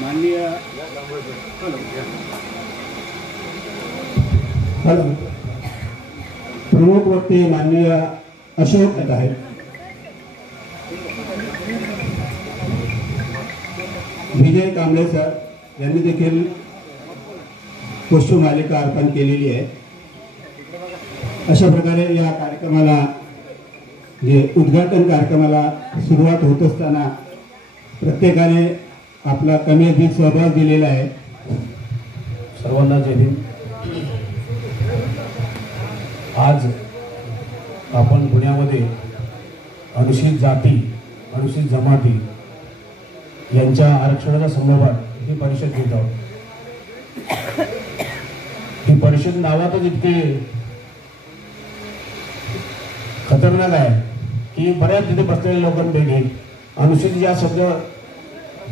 माननीय प्रमुख वक्ते माननीय अशोक आहेत, विजय कांबळे सर यांनी देखील पुष्पमालिका अर्पण केलेली आहे। अशा प्रकारे या कार्यक्रमाला उद्घाटन कार्यक्रमाला सुरुवात होत असताना प्रत्येकाने आपला कमी अधिक सहभाग दिलेला आहे। सर्वांना जय हिंद। आज आपण पुण्यामध्ये अनुसूचित जाती अनुसूचित जमाती यांच्या आरक्षणाच्या संदर्भात ही परिषद घेत आहोत। ही परिषद नावातच इतकी खतरनाक आहे की बऱ्याच तिथे बसलेल्या लोकांपैकी अनुसूचित या शब्द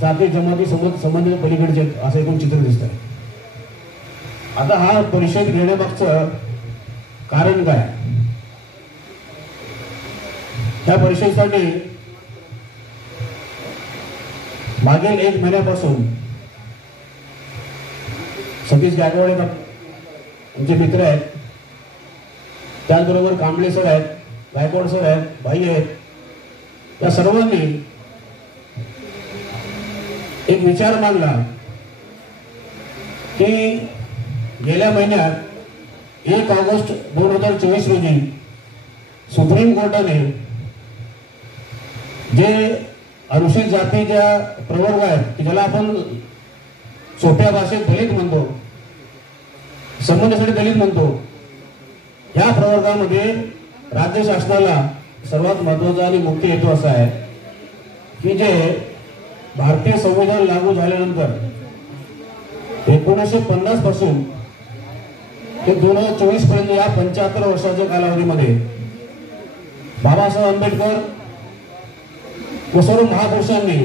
जाती जमाती संबंधित पलीकडचे असं एकूण चित्र दिसत आहे। आता हा परिषद घेण्यामागचं कारण काय? त्या परिषदेसाठी मागील 1 महिन्यापासून सतीश गायकवाड आमचे मित्र आहेत, त्याचबरोबर कांबळे सर आहेत, गायकवाड सर आहेत, भाई आहेत, या सर्वांनी एक विचार मांडला की गेल्या महिन्यात 1 ऑगस्ट 2024 रोजी सुप्रीम कोर्टाने जे अनुसूचित जातीच्या प्रवर्ग आहेत की ज्याला आपण सोप्या भाषेत दलित म्हणतो, संबंधासाठी दलित म्हणतो, या प्रवर्गामध्ये राज्य शासनाला सर्वात महत्त्वाचा आणि मुख्य हेतू असा आहे की जे भारतीय संविधान लागू झाल्यानंतर 1950 पासून ते 2024 पर्यंत या 75 वर्षाच्या कालावधीमध्ये बाबासाहेब आंबेडकर व सर्व महापुरुषांनी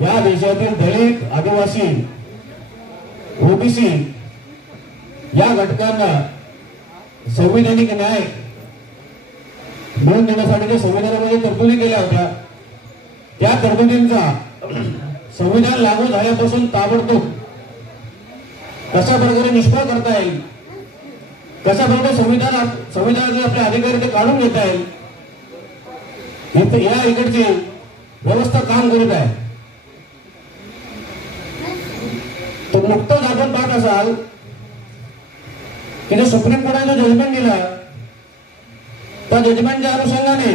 या देशातील दलित, आदिवासी, ओबीसी या घटकांना संवैधानिक न्याय मिळवून देण्यासाठी जे संविधानामध्ये तरतुदी केल्या होत्या, त्या तरतुदींचा संविधान लागू झाल्यापासून ताबडतोब कशा प्रकारे निष्फळ करता येईल, कशा प्रकारे संविधानाचे आपले अधिकार ते काढून घेता येईल, या इकडची व्यवस्था काम करीत आहे। तर नुकतंच आपण पाहत असाल की जे सुप्रीम कोर्टाने जजमेंट दिला, त्या जजमेंटच्या अनुषंगाने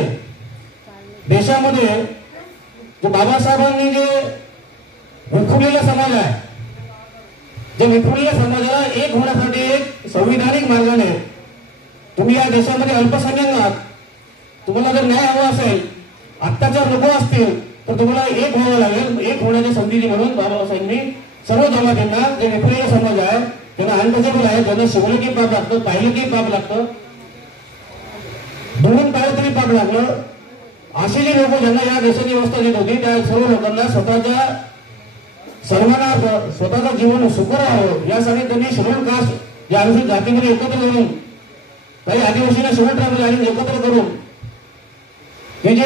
देशामध्ये जो बाबासाहेबांनी जे विखुरलेला समाज आहे, जे विखुरलेल्या समाजाला एक होण्यासाठी एक संविधानिक मार्गाने तुम्ही या देशामध्ये अल्पसंख्याक आहात, तुम्हाला जर न्याय हवा असेल, अत्याचार नको असतील, तर तुम्हाला एक व्हावं लागेल। एक होण्याची संधी म्हणून बाबासाहेबांनी सर्व जमातींना जे विखुरलेला समाज आहे, त्यांना अनटचेबल आहे, ज्यांना शिवलं की पाप लागतं, पाहिलं की पाप लागतं, दोन पाहिलं तरी पाप लागलं, असे जे लोक ज्यांना या देशाची व्यवस्था देत होती, त्या सर्व लोकांना स्वतःच्या सर्वांना स्वतःचं जीवन सुखकर राहावं यासाठी त्यांनी शेड्यूल कास्ट या अनुसूचित जातीमध्ये एकत्र करून काही आदिवासींना शेड्यूल ट्राइबल आणि एकत्र करून हे जे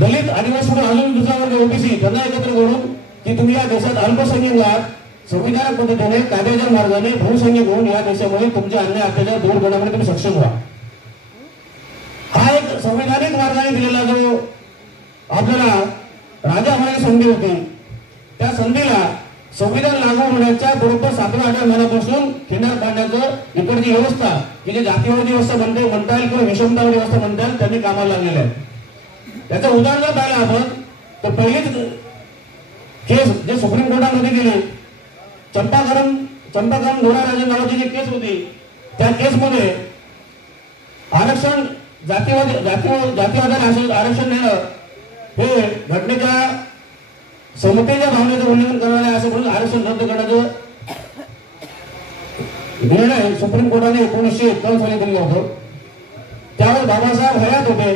दलित, आदिवासी अजून दुसरा वर्ग ओबीसी त्यांना एकत्र करून की तुम्ही या देशात अल्पसंख्याक आहात, संविधानिक पद्धतीने कायद्याच्या मार्गाने बहुसंख्यक होऊन या देशामध्ये तुमचे अन्याय अत्याचार दूर करण्यामध्ये तुम्ही सक्षम व्हा। हा एक संविधानिक मार्गाने दिलेला जो आपल्याला राजा होण्याची संधी होती, त्या संधीला संविधान लागू होण्याच्या बरोबर 7-8 महिन्यापासून किनार पाडण्याचं इकडची व्यवस्था की जे जातीवादी व्यवस्था म्हणता येईल किंवा विषमतावादी व्यवस्था म्हणता येईल त्यांनी कामाला लागलेलं आहे। त्याचं उदाहरण पाहिलं आपण तर पहिलीच केस जे सुप्रीम कोर्टामध्ये गेली, चंपाकरण दोराराजे नावाची जी केस होती, त्या केसमध्ये आरक्षण जातीवादाने आरक्षण देणं हे घटनेच्या समतेच्या भावनेचं उल्लंघन करणारे असं म्हणून आरक्षण रद्द करण्याचं निर्णय सुप्रीम कोर्टाने 1951 साली दिला होता। त्यावर बाबासाहेब हयात होते।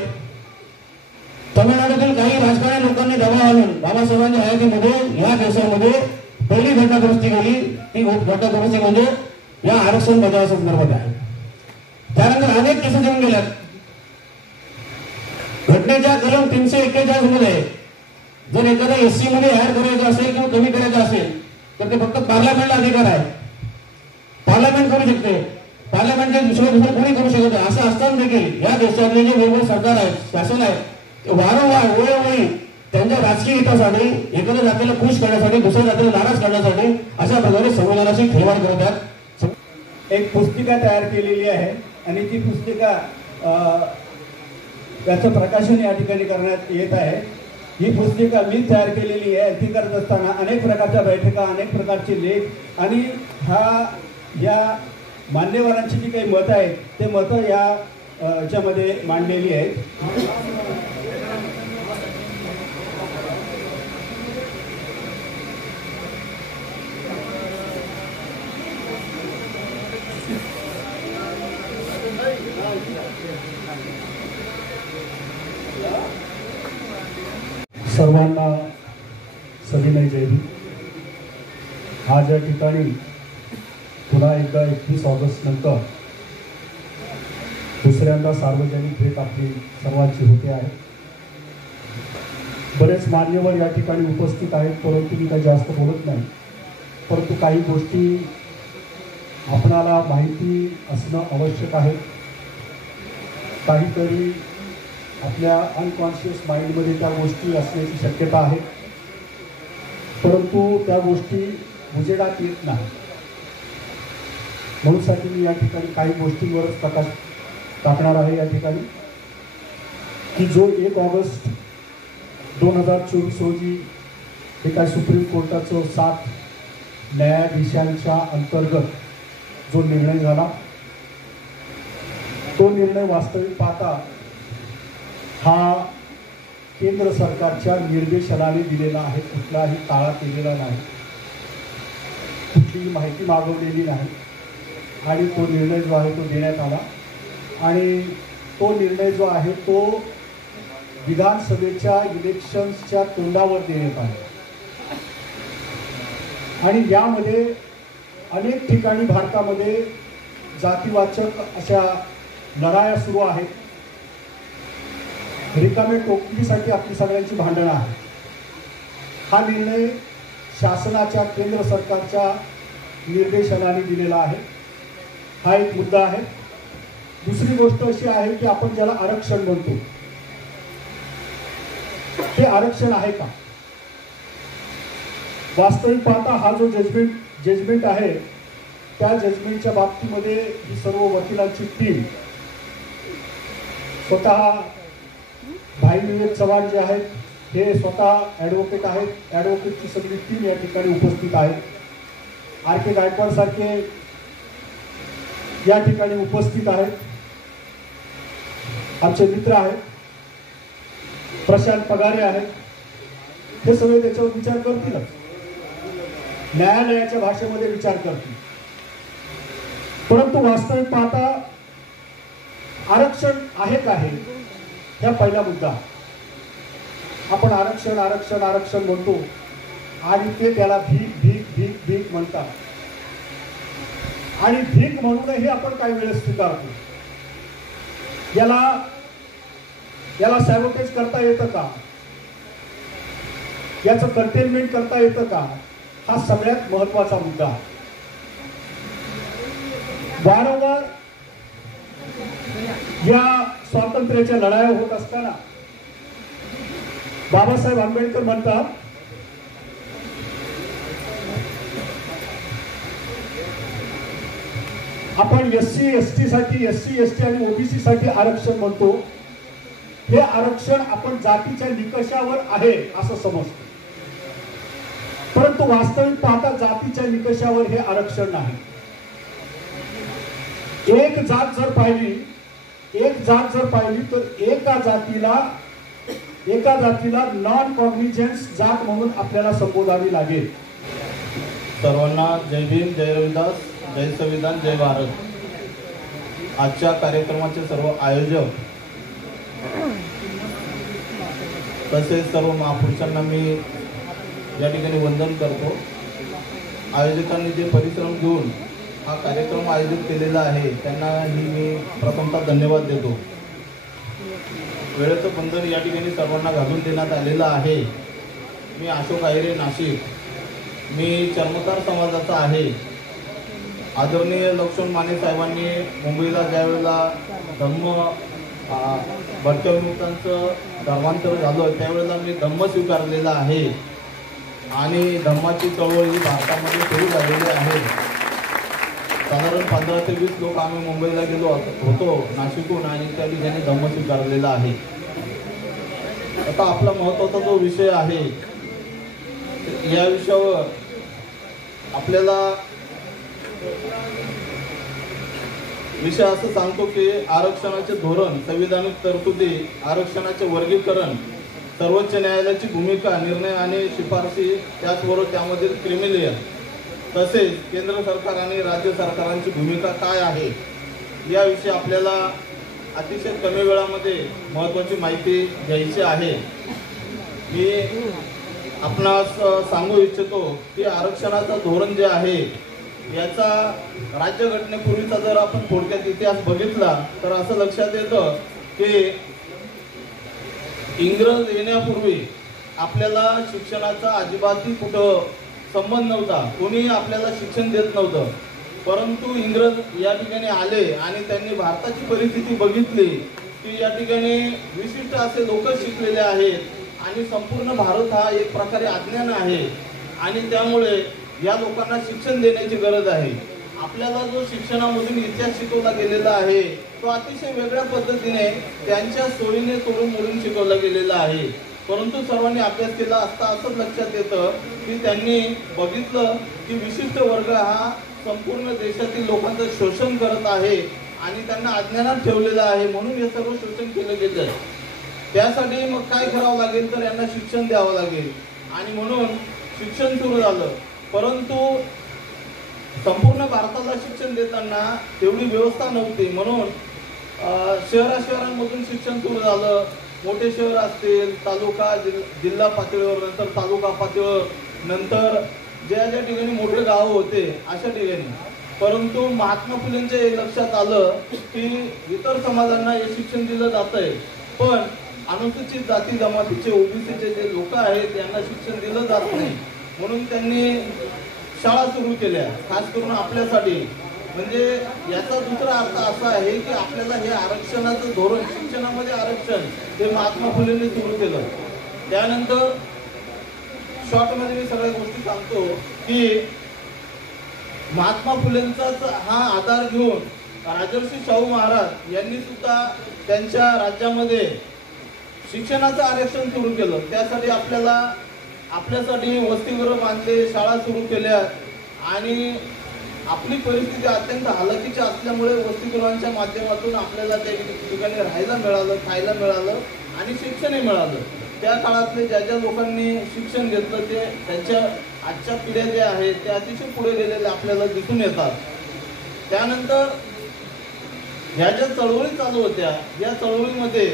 तमिळनाडूतील काही राजकारणी लोकांनी दबाव आणून बाबासाहेबांच्या हयातीमध्ये या देशामध्ये पहिली घटना दुरुस्ती केली। ती घटना दुरुस्ती म्हणजे या आरक्षण बदला संदर्भात आहे। त्यानंतर अनेक केसेस येऊन गेल्यात। घटनेच्या कलम 341 मध्ये जर एखादा एससी मध्ये ऍड करायचं असेल किंवा कमी करायचं असेल तर ते फक्त पार्लमेंटला अधिकार आहे, पार्लमेंट करू शकते, पार्लमेंटच्या दुसरं कोणी करू शकत नाही. असं असताना देखील या देशातले जे वेगवेगळे सरकार आहेत, शासन आहे, ते वारंवार वेळोवेळी त्यांच्या राजकीय हितासाठी एखाद्या जातीला खुश करण्यासाठी, दुसऱ्या जातीला नाराज करण्यासाठी अशा प्रकारे संविधानाशी खेळवाड करतात. एक पुस्तिका तयार केलेली आहे आणि ती पुस्तिका त्याचं प्रकाशन या ठिकाणी करण्यात येत आहे. ही पुस्तिका मी तयार केलेली आहे. ती करत असताना अनेक प्रकारच्या बैठका, अनेक प्रकारचे लेख आणि या मान्यवरांची जी काही मतं आहेत ते मतं याच्यामध्ये मांडलेली आहेत. सर्वांना सविनय जय हिंद. आज या ठिकाणी पुन्हा एकदा 21 ऑगस्ट नंतर दुसऱ्यांदा सार्वजनिक भेट आपली सर्वांची होते आहे. बरेच मान्यवर या ठिकाणी उपस्थित आहेत, परंतु मी काही जास्त बोलत नाही. परंतु काही गोष्टी आपणाला माहिती असणं आवश्यक आहे. काहीतरी आपल्या अनकॉन्शियस माइंडमध्ये त्या गोष्टी असण्याची शक्यता आहे, परंतु त्या गोष्टी उजेडात येत नाही. म्हणूनसाठी मी या ठिकाणी काही गोष्टींवरच प्रकाश टाकणार आहे. या ठिकाणी की जो 1 ऑगस्ट 2024 रोजी हे काय सुप्रीम कोर्टाचं 7 न्यायाधीशांच्या अंतर्गत जो निर्णय झाला, तो निर्णय वास्तविक पाहता हा केंद्र सरकारच्या निर्देशनाने दिलेला आहे. कुठलाही टाळा केलेला नाही, कुठलीही माहिती मागवलेली नाही आणि तो निर्णय जो आहे तो देण्यात आला. आणि तो निर्णय जो आहे तो विधानसभेच्या इलेक्शन्सच्या तोंडावर देण्यात आला. आणि यामध्ये अनेक ठिकाणी भारतामध्ये जातीवाचक अशा लढाया सुरू आहेत. रिकामे टोकलीसाठी आपली सगळ्यांची भांडणं आहे. हा निर्णय शासनाच्या, केंद्र सरकारच्या निर्देशनाने दिलेला आहे. हा एक मुद्दा आहे. दुसरी गोष्ट अशी आहे की आपण ज्याला आरक्षण म्हणतो ते आरक्षण आहे का? वास्तविक पाहता हा जो जजमेंट आहे त्या जजमेंटच्या बाबतीमध्ये ही सर्व वकिलांची टीम, स्वतः भाई विवेक चव्हाण जे आहेत हे स्वतः ॲडव्होकेट आहेत, ॲडव्होकेटची सगळी टीम या ठिकाणी उपस्थित आहे. RK गायकवाड सारखे या ठिकाणी उपस्थित आहेत. आमचे मित्र आहेत, प्रशांत पगारे आहेत. हे सगळे त्याच्यावर विचार करतीलच, न्यायालयाच्या भाषेमध्ये विचार करतील. परंतु वास्तविक पाहता आरक्षण आहे का हे हा पहिला मुद्दा. आपण आरक्षण आरक्षण आरक्षण म्हणतो आणि ते त्याला भीक भीक भीक भीक म्हणतात. आणि भीक म्हणूनही आपण काही वेळेस स्वीकारतो. याला सॅबोटेज करता येतं का? याचं कंटेनमेंट करता येतं का? हा सगळ्यात महत्वाचा मुद्दा आहे. वारंवार या स्वातंत्र्याच्या लढाया होत असताना बाबासाहेब आंबेडकर म्हणतात आपण SC ST साठी, SC ST आणि OBC साठी आरक्षण म्हणतो. हे आरक्षण आपण जातीच्या निकषावर आहे असं समजतो, परंतु वास्तविक पाहता जातीच्या निकषावर हे आरक्षण नाही. एक जात जर पाहिली तर एका जातीला नॉन कॉग्निजन्स जात म्हणून आपल्याला संबोधावी लागेल. सर्वांना जय भीम, जय रविदास, जय संविधान, जय भारत. आजच्या कार्यक्रमाचे सर्व आयोजक तसेच सर्व महापुरुषांना मी या ठिकाणी वंदन करतो. आयोजकांनी जे परिश्रम घेऊन हा कार्यक्रम आयोजित केलेला आहे त्यांनाही मी प्रथमतः धन्यवाद देतो. वेळेचं बंधन या ठिकाणी सर्वांना घालून देण्यात आलेलं आहे. मी अशोक आहिरे, नाशिक. मी चर्मकार समाजाचा आहे. आदरणीय लक्ष्मण माने साहेबांनी मुंबईला ज्यावेळेला भटक्याविमुक्तांचं धर्मांतर झालं त्यावेळेला मी धम्म स्वीकारलेला आहे आणि धम्माची चळवळ ही भारतामध्ये सुरू झालेली आहे. साधारण 15 ते 20 लोक आम्ही मुंबईला गेलो होतो नाशिकहून आणि त्या ठिकाणी धम्म स्वीकारलेला आहे. आता आपला महत्त्वाचा जो विषय आहे या विषयावर आपल्याला विषय असं सांगतो की आरक्षणाचे धोरण, संविधानिक तरतुदी, आरक्षणाचे वर्गीकरण, सर्वोच्च न्यायालयाची भूमिका, निर्णय आणि शिफारसी, त्याचबरोबर त्यामधील क्रिमिलेयर, तसेच केंद्र सरकार आणि राज्य सरकारांची भूमिका काय आहे याविषयी आपल्याला अतिशय कमी वेळामध्ये महत्त्वाची माहिती घ्यायची आहे. मी आपणास सांगू इच्छितो की आरक्षणाचं धोरण जे आहे याचा राज्यघटनेपूर्वीचा जर आपण थोडक्यात इतिहास बघितला तर असं लक्षात येतं की इंग्रज येण्यापूर्वी आपल्याला शिक्षणाचा अजिबातही कुठं संबंध नव्हता. कोणी आपल्याला शिक्षण देत नव्हतं. परंतु इंग्रज या ठिकाणी आले आणि त्यांनी भारताची परिस्थिती बघितली की या ठिकाणी विशिष्ट असे लोक शिकलेले आहेत आणि संपूर्ण भारत हा एक प्रकारे अज्ञान आहे आणि त्यामुळे या लोकांना शिक्षण देण्याची गरज आहे. आपल्याला जो शिक्षणामधून इतिहास शिकवला गेलेला आहे तो अतिशय वेगळ्या पद्धतीने त्यांच्या सोयीने तोडून मोडून शिकवला गेलेला आहे. परंतु सर्वांनी अभ्यास केला असता असंच लक्षात येतं की त्यांनी बघितलं की विशिष्ट वर्ग हा संपूर्ण देशातील लोकांचं शोषण करत आहे आणि त्यांना अज्ञानात ठेवलेलं आहे, म्हणून हे सर्व शोषण केलं गेलं. त्यासाठी मग काय करावं लागेल तर यांना शिक्षण द्यावं लागेल आणि म्हणून शिक्षण सुरू झालं. परंतु संपूर्ण भारताला शिक्षण देताना तेवढी व्यवस्था नव्हती, म्हणून शहरांमधून शिक्षण सुरू झालं. मोठे शहर असतील, तालुका, जिल्हा पातळीवर, नंतर तालुका पातळीवर, नंतर ज्या ज्या ठिकाणी मोठे गाव होते अशा ठिकाणी. परंतु महात्मा फुलेंच्या हे लक्षात आलं की इतर समाजांना हे शिक्षण दिलं जात आहे पण अनुसूचित जाती जमातीचे, ओबीसीचे जे लोक आहेत यांना शिक्षण दिलं जात नाही. म्हणून त्यांनी शाळा सुरू केल्या खास करून आपल्यासाठी. म्हणजे याचा दुसरा अर्थ असा आहे की आपल्याला हे आरक्षणाचं धोरण, शिक्षणामध्ये आरक्षण, हे महात्मा फुलेंनी सुरू केलं. त्यानंतर शॉर्टमध्ये मी सगळ्या गोष्टी सांगतो की महात्मा फुलेंचाच हा आधार घेऊन राजर्षी शाहू महाराज यांनी सुद्धा त्यांच्या राज्यामध्ये शिक्षणाचं आरक्षण सुरू केलं. त्यासाठी आपल्यासाठी वसतिगृह बांधले, शाळा सुरू केल्या आणि आपली परिस्थिती अत्यंत हालाकीची असल्यामुळे वसतिगृहांच्या माध्यमातून आपल्याला त्या ठिकाणी राहायला मिळालं, खायला मिळालं आणि शिक्षणही मिळालं. त्या काळातले ज्या ज्या लोकांनी शिक्षण घेतलं ते त्यांच्या आजच्या पिढ्या ज्या आहेत त्या अतिशय पुढे गेलेल्या आपल्याला दिसून येतात. त्यानंतर ह्या ज्या चळवळी चालू होत्या या चळवळीमध्ये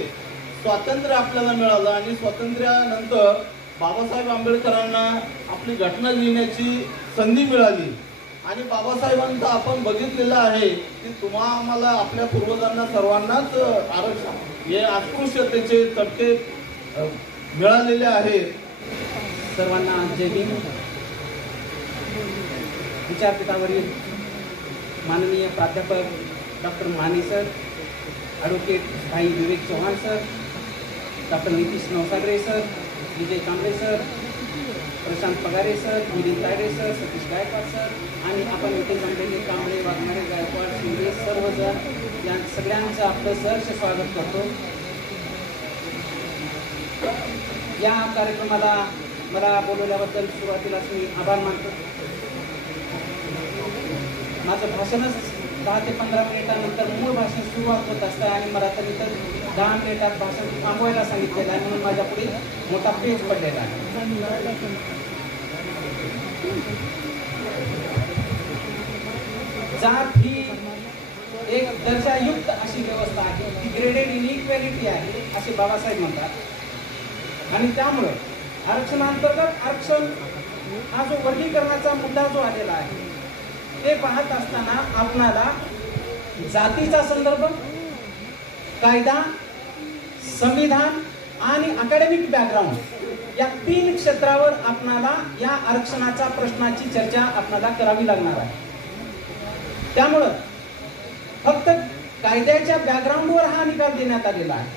स्वातंत्र्य आपल्याला मिळालं आणि स्वातंत्र्यानंतर बाबासाहेब आंबेडकरांना आपली घटना लिहिण्याची संधी मिळाली आणि बाबासाहेबांचं आपण बघितलेलं आहे की आम्हाला आपल्या पूर्वजांना सर्वांनाच आरक्षण, हे अस्पृश्यतेचे चटके मिळालेले आहेत. सर्वांना जय भीम. विचारपीठावरील माननीय प्राध्यापक डॉक्टर माने सर, ॲडव्होकेट भाई Vivek Chavan sir, doctor Nitish Navsagare sir, Vijay Kamble sir, Prashant Pagare sir, Milind Tayde sir, Satish Gaikwad sir आणि आपण इथे जमलेले कांबळे, वाघमारे, गायकवाड, शिंदे सर्वजण या सगळ्यांचं आपलं सहर्ष स्वागत करतो. या कार्यक्रमाला मला बोलवल्याबद्दल सुरुवातीलाच मी आभार मानतो. माझं भाषणच 10 ते 15 मिनिटानंतर मूळ भाषण सुरुवात होत असतं आणि मला तर इतर 10 मिनिटात भाषण थांबवायला सांगितलेलं आहे म्हणून माझ्या पुढे मोठा पेज पडलेला आहे. जात ही एक दर्जायुक्त अशी व्यवस्था आहे, ती ग्रेडेड इनइक्वॅलिटी आहे असे बाबासाहेब म्हणतात आणि त्यामुळं आरक्षणांतर्गत आरक्षण हा जो वर्गीकरणाचा मुद्दा जो आलेला आहे ते पाहत असताना आपणाला जातीचा संदर्भ, कायदा, संविधान आणि अकॅडमिक बॅकग्राऊंड या 3 क्षेत्रावर आपणाला या आरक्षणाचा प्रश्नाची चर्चा आपणाला करावी लागणार आहे. त्यामुळं फक्त कायद्याच्या बॅकग्राऊंडवर हा निकाल देण्यात आलेला आहे.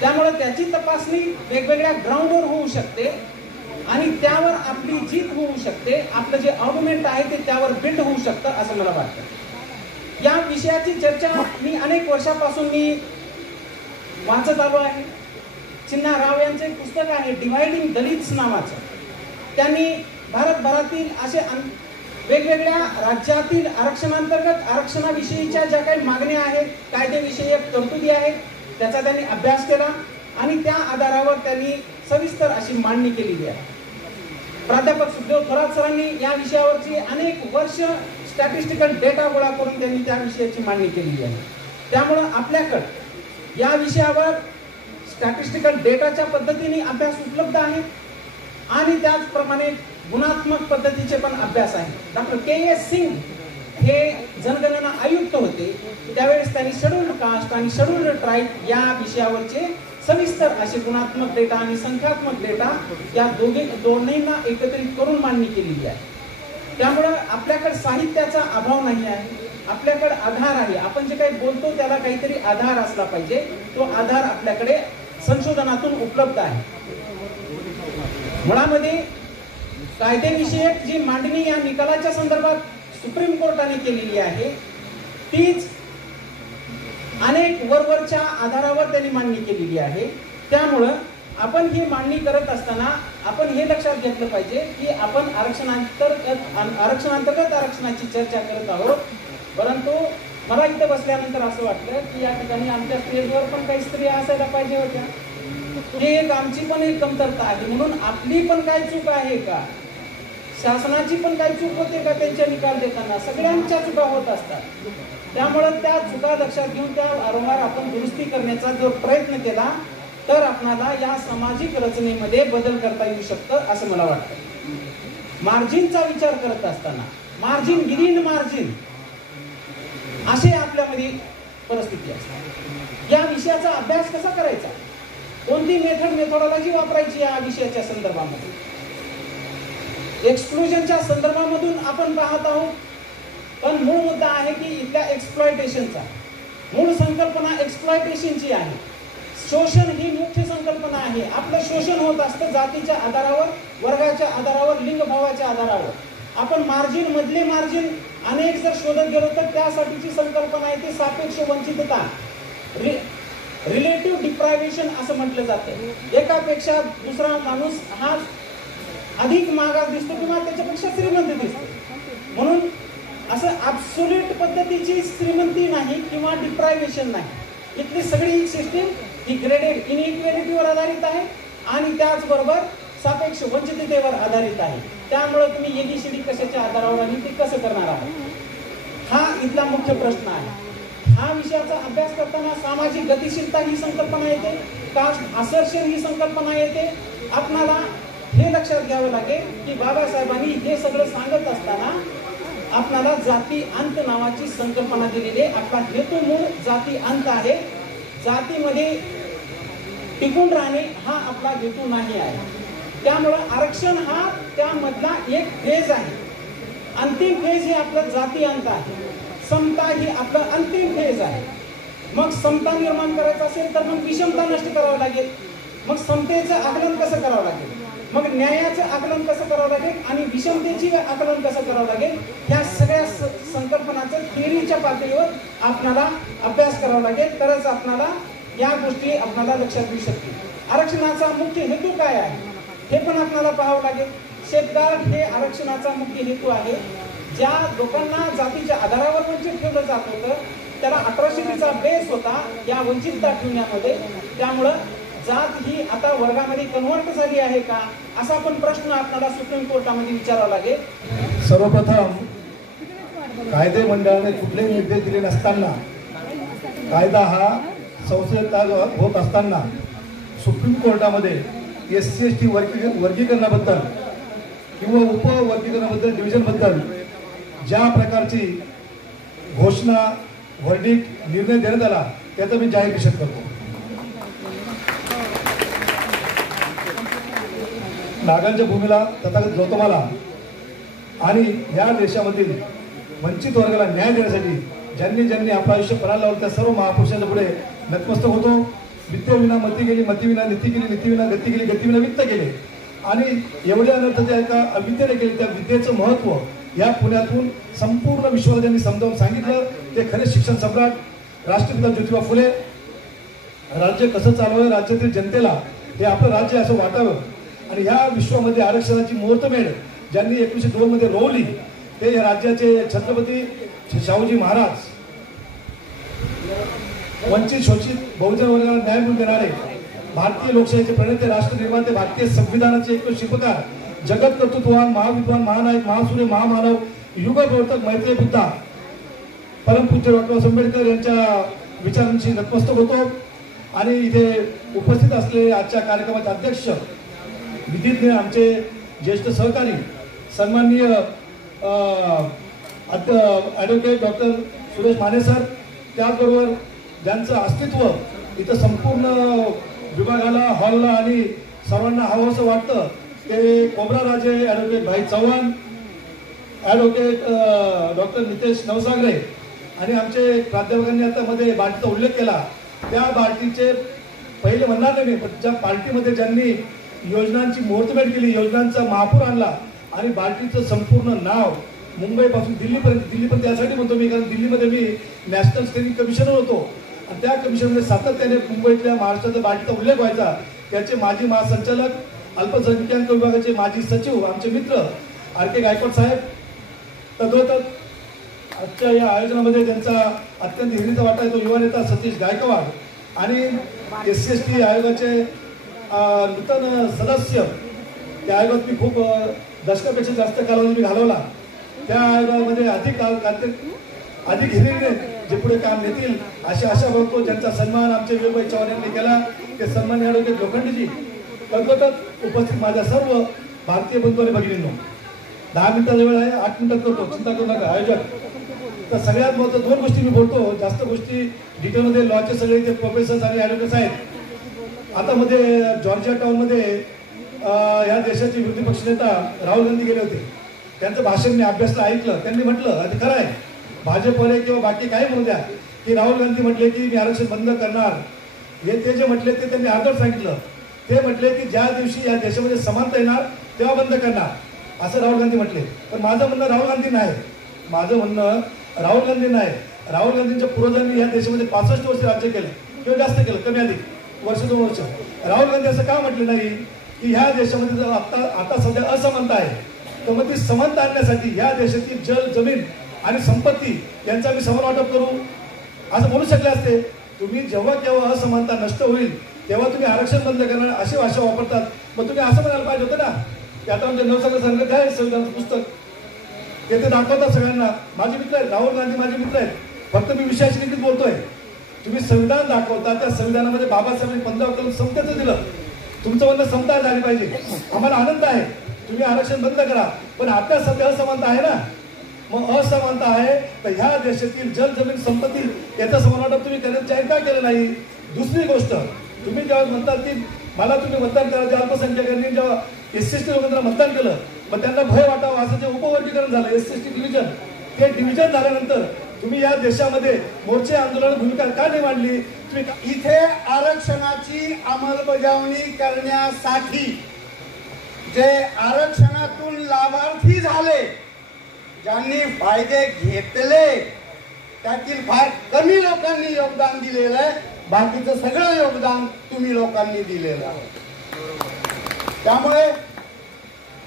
त्यामुळे त्याची तपासणी वेगवेगळ्या ग्राउंडवर होऊ शकते आणि त्यावर आपली जीत होऊ शकते. आपलं जे आर्ग्युमेंट आहे ते त्यावर बिल्ड होऊ शकतं असं मला वाटतं. या विषयाची चर्चा मी अनेक वर्षापासून वाचत आलो आहे. चिन्ना राव यांचं एक पुस्तक आहे डिवायडिंग दलित्स नावाचं. त्यांनी भारतभरातील असे वेगवेगळ्या राज्यातील आरक्षणांतर्गत आरक्षणाविषयीच्या ज्या काही मागण्या आहेत, कायदेविषयक तरतुदी आहेत, त्याचा त्यांनी अभ्यास केला आणि त्या आधारावर त्यांनी सविस्तर अशी मांडणी केलेली आहे. प्राध्यापक सुखदेव थोरात सरांनी या विषयावरची अनेक वर्ष स्टॅटिस्टिकल डेटा गोळा करून त्यांनी त्या विषयाची मांडणी केलेली आहे. त्यामुळं आपल्याकडे या विषयावर स्टॅटिस्टिकल डेटाच्या पद्धतीने अभ्यास उपलब्ध आहे आणि त्याचप्रमाणे गुणात्मक पद्धतीचे पण अभ्यास आहे. Doctor KS. सिंग हे जनगणना आयुक्त होते, त्यावेळेस त्यांनी शेड्यूल्ड कास्ट आणि शेड्यूल्ड ट्राईब या विषयावरचे सविस्तर असे गुणात्मक डेटा आणि संख्यात्मक डेटा या दोन्हींना एकत्रित करून मांडणी केलेली आहे. त्यामुळं आपल्याकडे साहित्याचा अभाव नाही आहे, आपल्याकडे आधार आहे. आपण जे काही बोलतो त्याला काहीतरी आधार असला पाहिजे. तो आधार आपल्याकडे संशोधनातून उपलब्ध आहे. मुळामध्ये कायदेविषयक जी मांडणी या निकालाच्या संदर्भात सुप्रीम कोर्टाने केलेली आहे तीच अनेक वरवरच्या आधारावर त्यांनी मांडणी केलेली आहे. त्यामुळं आपण ही मांडणी करत असताना आपण हे लक्षात घेतलं पाहिजे की आपण आरक्षणांतर्गत आरक्षणाची चर्चा करत आहोत. परंतु मला इथं बसल्यानंतर असं वाटलं की या ठिकाणी आमच्या स्टेजवर पण काही स्त्रिया असायला पाहिजे होत्या. हे एक आमची पण एक कमतरता आहे. म्हणून आपली पण काय चूक आहे का, शासनाची पण काही चूक होते का त्यांच्या निकाल देताना? सगळ्यांच्या चुका होत असतात. त्यामुळे त्या चुका लक्षात घेऊन त्या वारंवार आपण दुरुस्ती करण्याचा जर प्रयत्न केला तर आपणाला या सामाजिक रचनेमध्ये बदल करता येऊ शकतं असं मला वाटतं. मार्जिनचा विचार करत असताना मार्जिन विदिन मार्जिन असे आपल्यामध्ये परिस्थिती असते. या विषयाचा अभ्यास कसा करायचा, कोणती मेथोडॉलॉजी वापरायची या विषयाच्या संदर्भामध्ये, एक्सक्लुजनच्या संदर्भामधून आपण पाहत आहोत. पण मूळ मुद्दा आहे की इथल्या एक्सप्लॉयटेशनचा मूळ संकल्पना एक्सप्लॉयटेशनची आहे. शोषण ही मुख्य संकल्पना आहे. आपलं शोषण होत असतं जातीच्या आधारावर, वर्गाच्या आधारावर, लिंगभावाच्या आधारावर. आपण मार्जिन मधले मार्जिन अनेक जर शोधत गेलो तर त्यासाठीची संकल्पना आहे ती सापेक्ष वंचितता, रिलेटिव्ह डिप्रायव्हेशन असं म्हटलं जातं. एकापेक्षा दुसरा माणूस हा अधिक मागास दिसतो किंवा त्याच्यापेक्षा श्रीमंत दिसतो. म्हणून असं ऍब्सोल्यूट पद्धतीची श्रीमंती नाही किंवा डिप्रायव्हेशन नाही. इथली सगळी सिस्टीम ही ग्रेडेड इनइक्वॅलिटीवर आधारित आहे आणि त्याचबरोबर सापेक्ष वंचिततेवर आधारित आहे. त्यामुळे तुम्ही एबीसीडी कशाच्या आधारावर आणि ते कसं करणार आहात हा इथला मुख्य प्रश्न आहे. हा विषयाचा अभ्यास करताना सामाजिक गतिशीलता ही संकल्पना येते, कास्ट असर्शन ही संकल्पना येते. आपणाला हे लक्षात घ्यावं लागेल की बाबासाहेबांनी हे सगळं सांगत असताना आपणाला जाती अंत नावाची संकल्पना दिलेली आहे. आपला हेतू मूळ जाती अंत आहे. जातीमध्ये टिकून राहणे हा आपला हेतू नाही आहे. त्यामुळं आरक्षण हा त्यामधला एक फेज आहे. अंतिम फेज हे आपलं जाती अंत आहे. समता ही आपलं अंतिम फेज आहे. मग समता निर्माण करायचं असेल तर मग विषमता नष्ट करावं लागेल. मग समतेचं आकलन कसं करावं लागेल, मग न्यायाचं आकलन कसं करावं लागेल आणि विषमतेची आकलन कसं करावं लागेल. ह्या सगळ्या संकल्पनाचं थिअरीच्या पातळीवर आपल्याला अभ्यास करावा लागेल. तरच आपल्याला या गोष्टी आपल्याला लक्षात येऊ शकतील. आरक्षणाचा मुख्य हेतू काय आहे हे पण आपल्याला पाहावं लागेल. सेफगार्ड हे आरक्षणाचा मुख्य हेतू आहे. ज्या लोकांना जातीच्या आधारावर वंचित ठेवलं जात होतं त्याला अट्रॉसिटीचा बेस होता या वंचितता ठेवण्यामध्ये. त्यामुळं जात ही आता वर्गामध्ये कन्व्हर्ट झाली आहे का असा पण प्रश्न आपल्याला सुप्रीम कोर्टामध्ये विचारावा लागेल. सर्वप्रथम कायदे मंडळाने कुठलेही निर्देश दिले नसताना, कायदा हा संसदेत होत असताना सुप्रीम कोर्टामध्ये SC/ST वर्गीकरणाबद्दल किंवा उपवर्गीकरणाबद्दल, डिव्हिजनबद्दल ज्या प्रकारची घोषणा, व्हर्डिक्ट, निर्णय देण्यात आला त्याचा मी जाहीर निषेध करतो. नागांच्या भूमीला तथागत गौतमाला आणि या देशामधील वंचित वर्गाला न्याय देण्यासाठी ज्यांनी ज्यांनी आपलं आयुष्य पणाला लावलं त्या सर्व महापुरुषांच्या पुढे नतमस्तक होतो. विद्येविना मती गेली, मतीविना नीती गेली, नीतीविना गती गेली, गतीविना वित्त गेले. आणि एवढे अनर्थ त्या एका अविद्येने केले. त्या विद्येचं महत्त्व या पुण्यातून संपूर्ण विश्वाला ज्यांनी समजावून सांगितलं ते खरे शिक्षण सम्राट राष्ट्रपिता ज्योतिबा फुले. राज्य कसं चालवावं, राज्यातील जनतेला हे आपलं राज्य असं वाटावं आणि ह्या विश्वामध्ये आरक्षणाची मुहूर्तमेढ ज्यांनी 1902 मध्ये रोवली ते या राज्याचे छत्रपती शाहूजी महाराज. वंचित शोषित बहुजन वर्गाला न्याय मिळवून देणारे भारतीय लोकशाहीचे प्रणेते, राष्ट्र निर्माते, भारतीय संविधानाचे एक शिल्पकार, जगत कर्तृत्ववान, महाविद्वान, महानायक, महासूर्य, महामानव, युग प्रवर्तक मैत्रेय बुद्धा परमपूज्य डॉक्टर आंबेडकर यांच्या विचारांशी नतमस्तक होतो. आणि इथे उपस्थित असलेले आजच्या कार्यक्रमाचे अध्यक्ष विधीज्ञ आमचे ज्येष्ठ सहकारी सन्माननीय advocate doctor Suresh Mane sir, त्याचबरोबर ज्यांचं अस्तित्व इथं संपूर्ण विभागाला, हॉलला आणि सर्वांना हवंसं वाटतं ते कोबराराजे ॲडव्होकेट भाई चव्हाण, ॲडव्होकेट डॉक्टर नितेश नवसागरे आणि आमचे प्राध्यापकांनी आता मध्ये बार्टीचा उल्लेख केला. त्या बार्टीचे पहिले म्हणणार नाही, पण ज्या पार्टीमध्ये ज्यांनी योजनांची मुहूर्तमेढ केली, योजनांचा महापूर आणला आणि बार्टीचं संपूर्ण नाव मुंबईपासून दिल्लीपर्यंत यासाठी म्हणतो मी कारण दिल्लीमध्ये मी नॅशनल स्टेटिंग कमिशनर होतो आणि त्या कमिशनमध्ये सातत्याने मुंबईतल्या महाराष्ट्राचा बार्टीचा उल्लेख व्हायचा. त्याचे माजी महासंचालक, अल्पसंख्याक विभागाचे माजी सचिव, आमचे मित्र आर के गायकवाड साहेब, तद्वतच आजच्या या आयोजनामध्ये त्यांचा अत्यंत हिरीचा वाटा आहे तो युवा नेता सतीश गायकवाड आणि SC/ST आयोगाचे नूतन सदस्य. त्या आयोगात मी खूप दशकापेक्षा जास्त कालावधी मी घालवला. त्या आयोगामध्ये अधिक हिरीने जे पुढे काम नेतील अशी आशा बघतो, ज्यांचा सन्मान आमचे विवेकभाई चव्हाण यांनी केला ते सन्माननीय ॲडव्होकेट लोखंडेजी. तद्वतच उपस्थित माझ्या सर्व भारतीय बंधू आणि भगिनींनो, 10 मिनिटाचा वेळ आहे, 8 मिनिटात करतो, चिंता करू नका आयोजक. तर सगळ्यात महत्त्वाचं 2 गोष्टी मी बोलतो, जास्त गोष्टी डिटेलमध्ये लॉचे सगळे ते प्रोफेसर्स आणि ॲडव्होकेट्स आहेत. आता मध्ये जॉर्जिया टाउनमध्ये या देशाचे विरोधी पक्षनेता राहुल गांधी गेले होते. त्यांचं भाषण मी अभ्यासला ऐकलं. त्यांनी म्हटलं, आणि खरं आहे, भाजपवाले किंवा बाकी काही म्हणू द्या, की राहुल गांधी म्हटले की मी आरक्षण बंद करणार. हे ते जे म्हटले ते त्यांनी अर्धवट सांगितलं. ते म्हटले की ज्या दिवशी या देशामध्ये समानता येणार तेव्हा बंद करणार, असं राहुल गांधी म्हटले. पण माझं म्हणणं राहुल गांधी नाही, माझं म्हणणं राहुल गांधी नाही. राहुल गांधींच्या पूर्वजांनी या देशामध्ये 65 वर्ष राज्य केलं किंवा जास्त केलं, कमी अधिक वर्ष 2 वर्ष. राहुल गांधी असं का म्हटलं नाही की ह्या देशामध्ये जर आता सध्या असमानता आहे तर मग ती समानता आणण्यासाठी ह्या देशातील जल, जमीन आणि संपत्ती यांचा आम्ही समान वाटप करू, असं बोलू शकले असते. तुम्ही जेव्हा केव्हा असमानता नष्ट होईल तेव्हा तुम्ही आरक्षण बंद करणार अशी भाषा वापरतात. मग तुम्ही असं म्हणायला पाहिजे होतं ना की आता आमच्या नवसागर सांगत आहे संविधानाचं पुस्तक ते दाखवतात सगळ्यांना. माझे मित्र आहेत, राहुल गांधी माझे मित्र आहेत, फक्त मी विषयाशी निगडीत बोलतोय. तुम्ही संविधान दाखवता, त्या संविधानामध्ये बाबासाहेबांनी 15 कलम समतेचं दिलं. तुमचं म्हणणं समता झाली पाहिजे, आम्हाला आनंद आहे, तुम्ही आरक्षण बंद करा. पण आता सध्या असमानता आहे ना, मग असमानता आहे तर ह्या देशातील जल, जमीन, संपत्ती याचा समान वाटप तुम्ही करण्यात जाहीर का केलं नाही. दुसरी गोष्ट, तुम्ही जेव्हा म्हणतात की मला तुम्ही मतदान करा, ज्या अल्पसंख्याकांनी जेव्हा SC/ST लोकांना मतदान केलं मग त्यांना भय वाटावं असं जे उपवर्गीकरण झालं SC/ST डिव्हिजन, ते डिव्हिजन झाल्यानंतर तुम्ही या देशामध्ये मोर्चे, आंदोलन, भूमिका का नाही मांडली. तुम्ही इथे आरक्षणाची अंमलबजावणी करण्यासाठी जे आरक्षणातून लाभार्थी झाले, ज्यांनी फायदे घेतले, त्यातील फार कमी लोकांनी योगदान दिलेलं आहे. बाकीचं सगळं योगदान तुम्ही लोकांनी दिलेलं आहे. त्यामुळे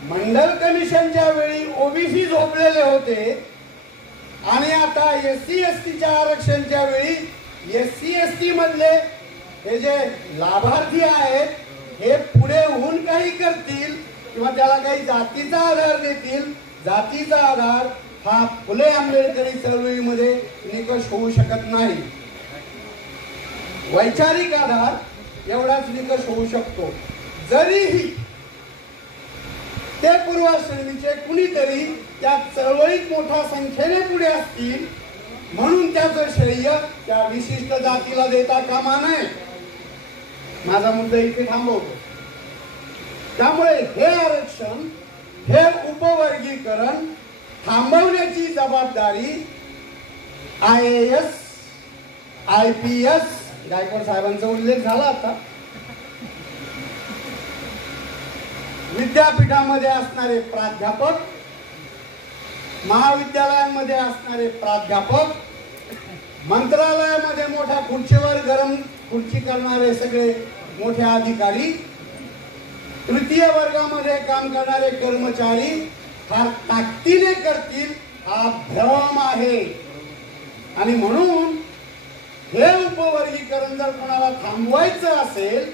मंडल कमिशनच्या वेळी OBC झोपलेले होते आणि आता SC/STच्या आरक्षणच्या वेळी SC/ST मधले हे जे लाभार्थी आहेत हे पुढे होऊन काही करतील किंवा त्याला काही जातीचा आधार देतील. जातीचा आधार हा फुले आंबेडकरी चळवळीमध्ये निकष होऊ शकत नाही. वैचारिक आधार एवढाच निकष होऊ शकतो. जरीही ते पूर्वाश्रमीचे कुणीतरी त्या चळवळीत मोठ्या संख्येने पुढे असतील म्हणून त्याचं श्रेय त्या विशिष्ट जातीला देता कामा नये. माझा मुद्दा इथे थांबवतो. त्यामुळे हे आरक्षण, हे उपवर्गीकरण थांबवण्याची जबाबदारी IAS, IPS, गायकवाड साहेबांचा उल्लेख झाला आता, विद्यापीठामध्ये असणारे प्राध्यापक, महाविद्यालयांमध्ये असणारे प्राध्यापक, मंत्रालयामध्ये मोठ्या खुर्चीवर गरम खुर्ची करणारे सगळे मोठे अधिकारी, तृतीय वर्गामध्ये काम करणारे कर्मचारी फार ताकदीने करतील हा भ्रम आहे. आणि म्हणून हे उपवर्गीकरण जर कोणाला थांबवायचं असेल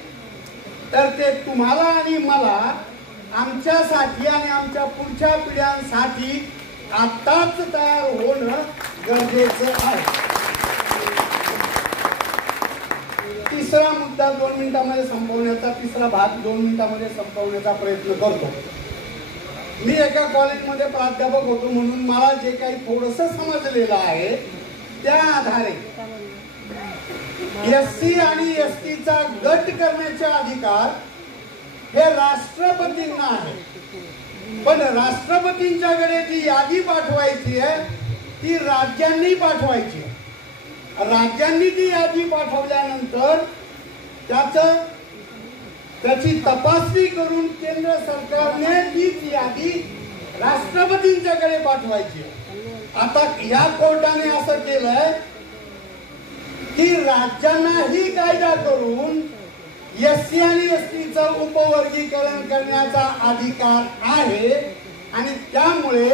तर ते तुम्हाला आणि मला, आमच्यासाठी आणि आमच्या पुढच्या पिढ्यांसाठी आताच तयार होणं गरजेचं आहे. तिसरा मुद्दा 2 मिनिटांमध्ये संपवण्याचा, तिसरा भाग 2 मिनिटांमध्ये संपवण्याचा प्रयत्न करतो. मी एका कॉलेजमध्ये प्राध्यापक होतो म्हणून मला जे काही थोडंसं समजलेलं आहे त्या आधारे SC आणि ST चा गट करण्याचे अधिकार हे राष्ट्रपतींना आहे. पण राष्ट्रपतींच्याकडे जी यादी पाठवायची आहे ती राज्यांनी पाठवायची आहे. राज्यांनी ती यादी पाठवल्यानंतर त्याची तपासणी करून केंद्र सरकारने तीच यादी राष्ट्रपतींच्याकडे पाठवायची आहे. आता या कोर्टाने असं केलंय की राज्यांनाही कायदा करून SC आणि ST चं उपवर्गीकरण करण्याचा अधिकार आहे आणि त्यामुळे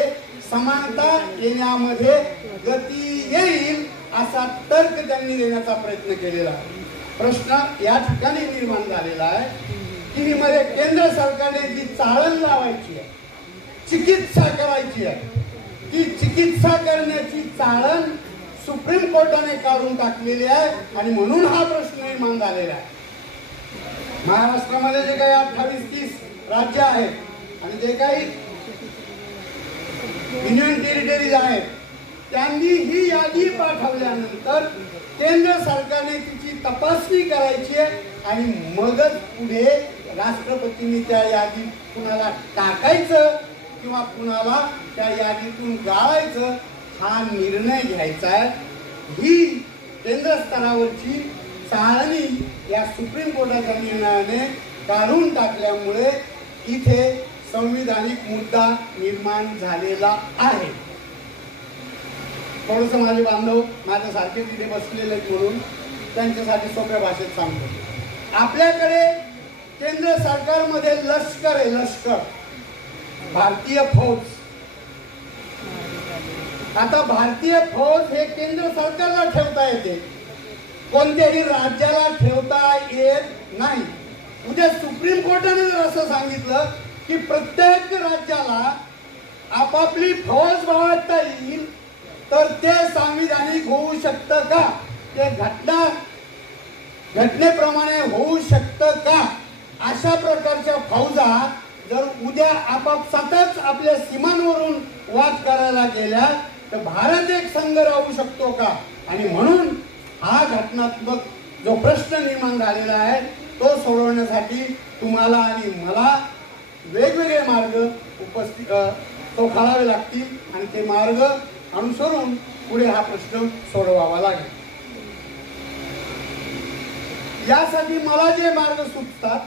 समानता येण्यामध्ये गती येईल असा तर्क त्यांनी देण्याचा प्रयत्न केलेला आहे. प्रश्न या ठिकाणी निर्माण झालेला आहे की मध्ये केंद्र सरकारने जी चाळण लावायची आहे, चिकित्सा करायची आहे, ती चिकित्सा करण्याची चाळण सुप्रीम कोर्टाने काढून टाकलेली आहे आणि म्हणून हा प्रश्न निर्माण झालेला आहे. महाराष्ट्रामध्ये जे काही 28-30 राज्य आहेत आणि जे काही युनियन टेरिटरीज आहेत त्यांनी ही यादी पाठवल्यानंतर केंद्र सरकारने तिची तपासणी करायची आहे आणि मगच पुढे राष्ट्रपतींनी त्या यादीत कुणाला टाकायचं किंवा कुणाला त्या यादीतून गाळायचं हा निर्णय घ्यायचा आहे. ही केंद्र स्तरावरची चाळणी या सुप्रीम कोर्टाच्या निर्णयाने काढून टाकल्यामुळे इथे संविधानिक मुद्दा निर्माण झालेला आहे. थोडस माझे बांधव माझ्यासारखे तिथे बसलेले म्हणून त्यांच्यासाठी सोप्या भाषेत सांगतो. आपल्याकडे केंद्र सरकारमध्ये लष्कर आहे, लष्कर, भारतीय फौज. आता भारतीय फौज हे केंद्र सरकारला ठेवता येते, कोणत्याही राज्याला ठेवता येत नाही. उद्या सुप्रीम कोर्टाने जर असं सांगितलं की प्रत्येक राज्याला आपापली फौज बाळगता येईल तर ते संविधानिक होऊ शकतं का? ते घटनेप्रमाणे होऊ शकतं का? अशा प्रकारच्या फौजा जर उद्या आपापसातच आपल्या सीमांवरून वाद करायला गेल्या तर भारत एक संघ राहू शकतो का? आणि म्हणून हा घटनात्मक जो प्रश्न निर्माण झालेला आहे तो सोडवण्यासाठी तुम्हाला आणि मला वेगवेगळे मार्ग तो काढावे लागतील आणि ते मार्ग अनुसरून पुढे हा प्रश्न सोडवावा लागेल. यासाठी मला जे मार्ग सुचतात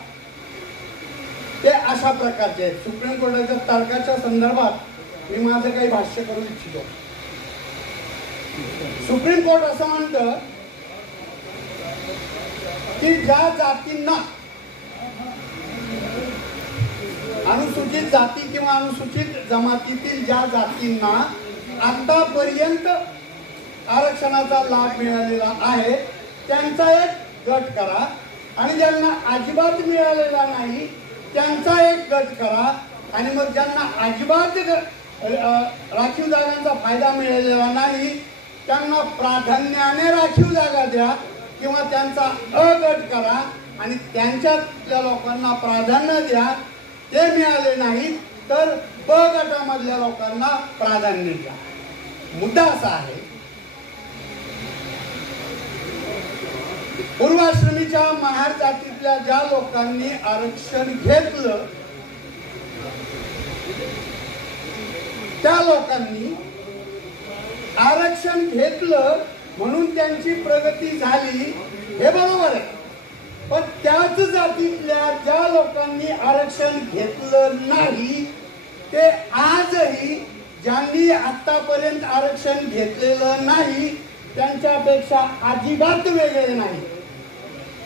ते अशा प्रकारचे आहेत. सुप्रीम कोर्टाच्या तर्काच्या संदर्भात मी माझं काही भाष्य करू इच्छितो. सुप्रीम कोर्ट असं म्हणतं की ज्या जातींना अनुसूचित जाती किंवा अनुसूचित जमातीतील ज्या जातींना आतापर्यंत आरक्षणाचा लाभ मिळालेला आहे त्यांचा एक गट करा आणि ज्यांना अजिबात मिळालेला नाही त्यांचा एक गट करा आणि मग ज्यांना अजिबात राखीव जागांचा फायदा मिळालेला नाही त्यांना प्राधान्याने राखीव जागा द्या किंवा त्यांचा अगट करा आणि त्यांच्यातल्या लोकांना प्राधान्य द्या. ते मिळाले नाही तर ब गटामधल्या लोकांना प्राधान्य द्या. मुद्दा असा आहे पूर्वाश्रमीच्या महार जातीतल्या ज्या लोकांनी आरक्षण घेतलं त्या लोकांनी आरक्षण घेतलं म्हणून त्यांची प्रगती झाली हे बरोबर आहे, पण त्याच जातीतल्या ज्या लोकांनी आरक्षण घेतलं नाही ते आजही ज्यांनी आतापर्यंत आरक्षण घेतलेलं नाही त्यांच्यापेक्षा अजिबात वेगळे नाही.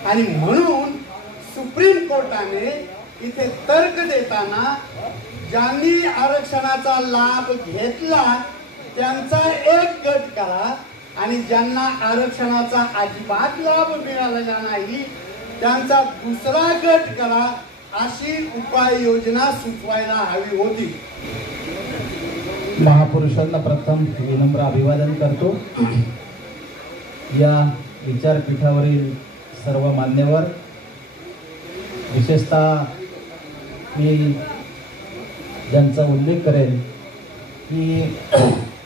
आणि म्हणून सुप्रीम कोर्टाने इथे तर्क देताना ज्यांनी आरक्षणाचा लाभ घेतला त्यांचा एक गट करा आणि ज्यांना आरक्षणाचा अजिबात लाभ मिळालेला नाही त्यांचा दुसरा गट करा, अशी उपाययोजना सुचवायला हवी होती. महापुरुषांना प्रथम विनम्र अभिवादन करतो. या विचारपीठावरील सर्व मान्यवर, विशेषतः मी ज्यांचा उल्लेख करेल की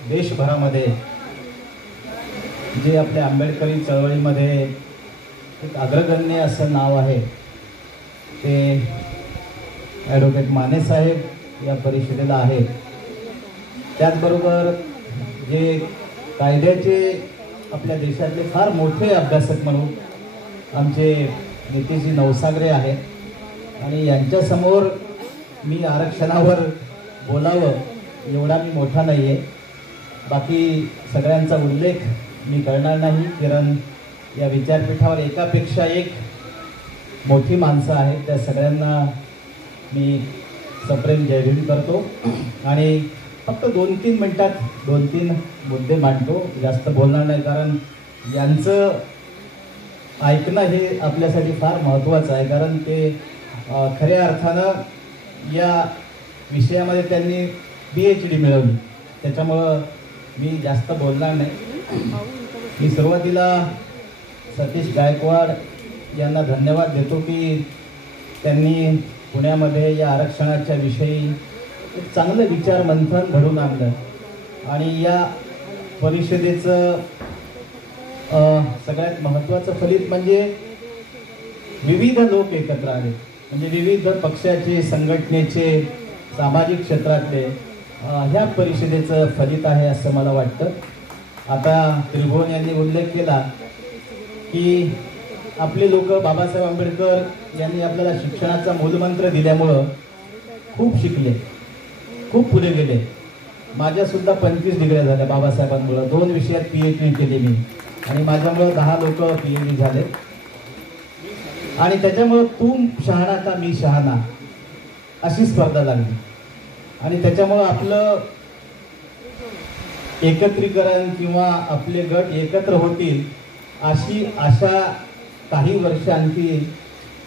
देशभरामध्ये जे आपल्या आंबेडकरी चळवळीमध्ये एक अग्रगण्य असं नाव आहे ते ॲडव्होकेट माने साहेब या परिषदेला आहे. त्याचबरोबर जे कायद्याचे आपल्या देशातले फार मोठे अभ्यासक म्हणून आमचे नितीशजी नवसागरे आहेत आणि यांच्यासमोर मी आरक्षणावर बोलावं एवढा मी मोठा नाही आहे. बाकी सगळ्यांचा उल्लेख मी करणार नाही, कारण या विचारपीठावर एकापेक्षा एक मोठी माणसं आहेत. त्या सगळ्यांना मी सप्रेम जयभीम करतो आणि फक्त 2-3 मिनिटात 2-3 मुद्दे मांडतो, जास्त बोलणार नाही, कारण यांचं ऐकणं हे आपल्यासाठी फार महत्त्वाचं आहे. कारण ते खऱ्या अर्थानं या विषयामध्ये त्यांनी PhD मिळवली, त्याच्यामुळं मी जास्त बोलणार नाही. मी सुरुवातीला सतीश गायकवाड यांना धन्यवाद देतो की त्यांनी पुण्यामध्ये या आरक्षणाच्या विषयी एक चांगलं विचार मंथन घडून आणलं आणि या परिषदेचं सगळ्यात महत्त्वाचं फलित म्हणजे विविध लोक एकत्र आले, म्हणजे विविध पक्षाचे, संघटनेचे, सामाजिक क्षेत्रातले ह्या परिषदेचं फलित आहे असं मला वाटतं. आता त्रिभुवन यांनी उल्लेख केला की आपले लोक बाबासाहेब आंबेडकर यांनी आपल्याला शिक्षणाचा मूलमंत्र दिल्यामुळं खूप शिकले, खूप पुढे गेले. माझ्यासुद्धा 25 डिग्र्या झाल्या बाबासाहेबांमुळं. 2 विषयात PhD केली मी आणि माझ्यामुळं 10 लोक PhD झाले. आणि त्याच्यामुळं तू शहाणा का मी शहाणा अशी स्पर्धा लागली आणि त्याच्यामुळं आपलं एकत्रीकरण किंवा आपले गट एकत्र होतील अशी आशा काही वर्ष आणखी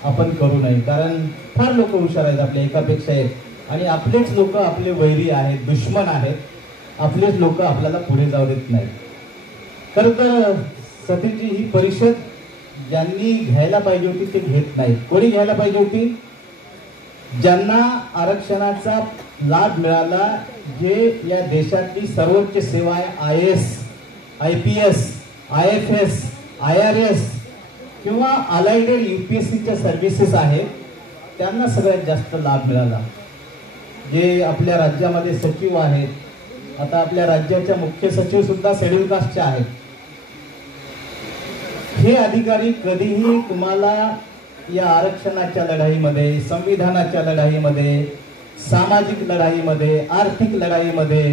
आपण करू नये, कारण फार लोक हुशार आहेत आपल्या एकापेक्षा एक आणि आपलेच लोक आपले वैरी आहेत, दुश्मन आहेत. आपलेच लोक आपल्याला पुढे जाऊ देत नाहीत. खरं तर सतीशजी ही परिषद ज्यांनी घ्यायला पाहिजे होती ते घेत नाहीत. कोणी घ्यायला पाहिजे होती? ज्यांना आरक्षणाचा लाभ मिळाला, जे या देशातली सर्वोच्च सेवा आहे, IAS, IPS, IFS, IRS किंवा अलाइडेड UPSCच्या सर्व्हिसेस आहेत, त्यांना सगळ्यात जास्त लाभ मिळाला. जे आपल्या राज्यामध्ये सचिव आहेत, आता आपल्या राज्याच्या मुख्य सचिव सुद्धा शेड्यूल कास्टचे आहेत. हे अधिकारी कधीही तुम्हाला या आरक्षणाच्या लढाईमध्ये, संविधानाच्या लढाईमध्ये, सामाजिक लढाईमध्ये, आर्थिक लढाईमध्ये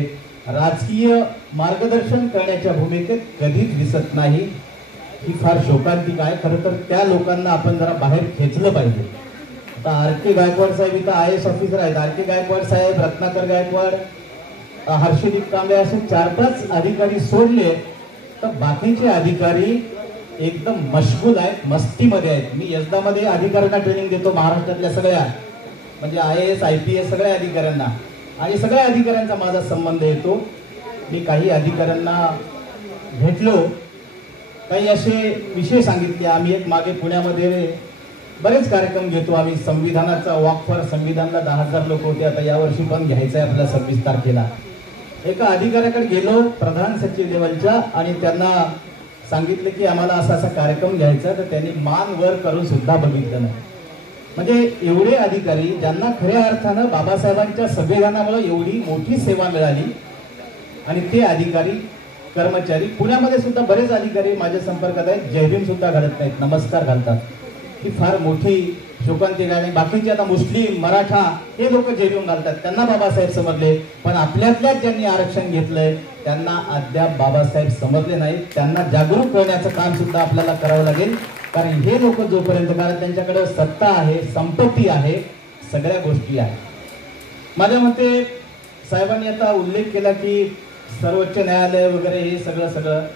राजकीय मार्गदर्शन करण्याच्या भूमिकेत कधीच दिसत नाही. ही फार शोकांतिक आहे. खरं तर त्या लोकांना आपण जरा बाहेर खेचलं पाहिजे. आता RK गायकवाड साहेब इथं IAS ऑफिसर आहेत. RK गायकवाड साहेब, रत्नाकर गायकवाड, हर्षदीप कांबळे असे 4-5 अधिकारी सोडले तर बाकीचे अधिकारी एकदम मशगूल आहेत, मस्तीमध्ये आहेत. मी यजदामध्ये अधिकाऱ्यांना ट्रेनिंग देतो, महाराष्ट्रातल्या सगळ्या, म्हणजे IAS, IPS सगळ्या अधिकाऱ्यांना, आणि सगळ्या अधिकाऱ्यांचा माझा संबंध येतो. मी काही अधिकाऱ्यांना भेटलो, काही असे विषय सांगितले. आम्ही एक मागे पुण्यामध्ये बरेच कार्यक्रम घेतो आम्ही. संविधानाचा वॉक फॉर संविधानला 10,000 लोक होते. आता यावर्षी पण घ्यायचं आहे आपल्याला 26 तारखेला. एका अधिकाऱ्याकडे गेलो, प्रधान सचिव लेवलच्या, आणि त्यांना सांगितलं की आम्हाला असा असा कार्यक्रम घ्यायचा. तर त्यांनी मान वर करून सुद्धा बघितलं नाही. म्हणजे एवढे अधिकारी ज्यांना खऱ्या अर्थानं बाबासाहेबांच्या संविधानामुळे एवढी मोठी सेवा मिळाली, आणि ते अधिकारी कर्मचारी पुण्यामध्ये सुद्धा बरेच अधिकारी माझ्या संपर्कात आहेत, जयभीम सुद्धा घालत नाहीत, नमस्कार घालतात. ही फार मोठी शोकांतिका आहे. बाकीचे आता मुस्लिम, मराठा हे लोक जयभीम घालतात, त्यांना बाबासाहेब समजले, पण आपल्यातल्याच ज्यांनी आरक्षण घेतलंय त्यांना अद्याप बाबासाहेब समजले नाहीत. त्यांना जागरूक करण्याचं काम सुद्धा आपल्याला करावं लागेल, कारण हे लोक जोपर्यंत, कारण त्यांच्याकडे सत्ता आहे, संपत्ती आहे, सगळ्या गोष्टी आहेत. माझ्या मते साहेबांनी आता उल्लेख केला की सर्वोच्च न्यायालय वगैरे हे सगळं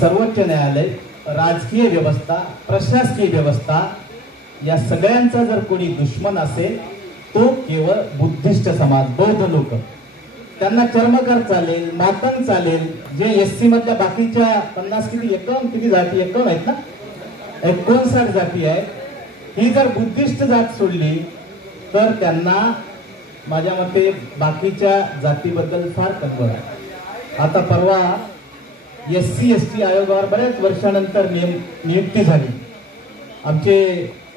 सर्वोच्च न्यायालय, राजकीय व्यवस्था, प्रशासकीय व्यवस्था या सगळ्यांचा जर कोणी दुश्मन असेल तो केवळ बुद्धिस्ट समाज, बौद्ध लोक. त्यांना चर्मकार चालेल, मातंग चालेल, जे एससी मधल्या बाकीच्या 50 किती जाती 51 आहेत ना, 59 जाती आहेत, ही जर बुद्धिस्ट जात सोडली तर त्यांना माझ्या मते बाकीच्या जातीबद्दल फार कल्पना आहे. आता परवा SC ST आयोगावर बऱ्याच वर्षानंतर नियुक्ती झाली. आमचे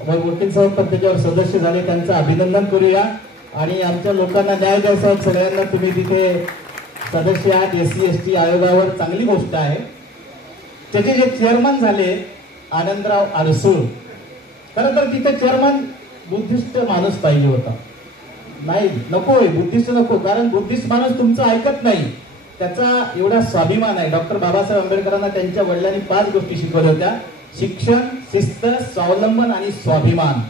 वकील साहेब पण त्याच्यावर सदस्य झाले, त्यांचं अभिनंदन करूया. आणि आमच्या लोकांना न्याय द्यायचा आहे, सगळ्यांना तुम्ही तिथे सदस्य आहात SC ST आयोगावर, चांगली गोष्ट आहे. त्याचे जे चेअरमन झाले आनंदराव अडसूळ, खरं तर तिथे चेअरमन बुद्धिस्ट माणूस पाहिजे होता. नाही, नकोय, बुद्धिस्ट नको, कारण बुद्धिस्ट माणूस तुमचं ऐकत नाही. त्याचा एवढा स्वाभिमान आहे. डॉक्टर बाबासाहेब आंबेडकरांना त्यांच्या वडिलांनी 5 गोष्टी शिकवल्या होत्या: शिक्षण, शिस्त, स्वावलंबन आणि स्वाभिमान.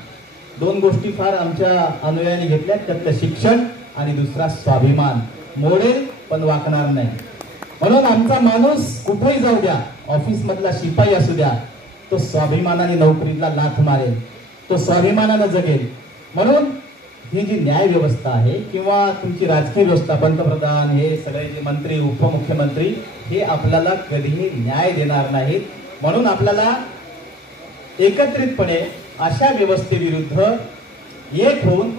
2 गोष्टी फार आमच्या अनुयायांनी घेतल्या, त्यातलं शिक्षण आणि दुसरा स्वाभिमान. मोडेल पण वाकणार नाही. म्हणून आमचा माणूस कुठेही जाऊ द्या, ऑफिस मधला शिपाई असू द्या, तो स्वाभिमानाने नोकरीला लाथ मारेल, तो स्वाभिमानानं जगेल. म्हणून ही जी न्याय व्यवस्था आहे किंवा तुमची राजकीय व्यवस्था, पंतप्रधान, हे सगळे जे मंत्री, उपमुख्यमंत्री, हे आपल्याला कधीही न्याय देणार नाहीत. म्हणून आपल्याला एकत्रितपणे अशा व्यवस्थेविरुद्ध एक होऊन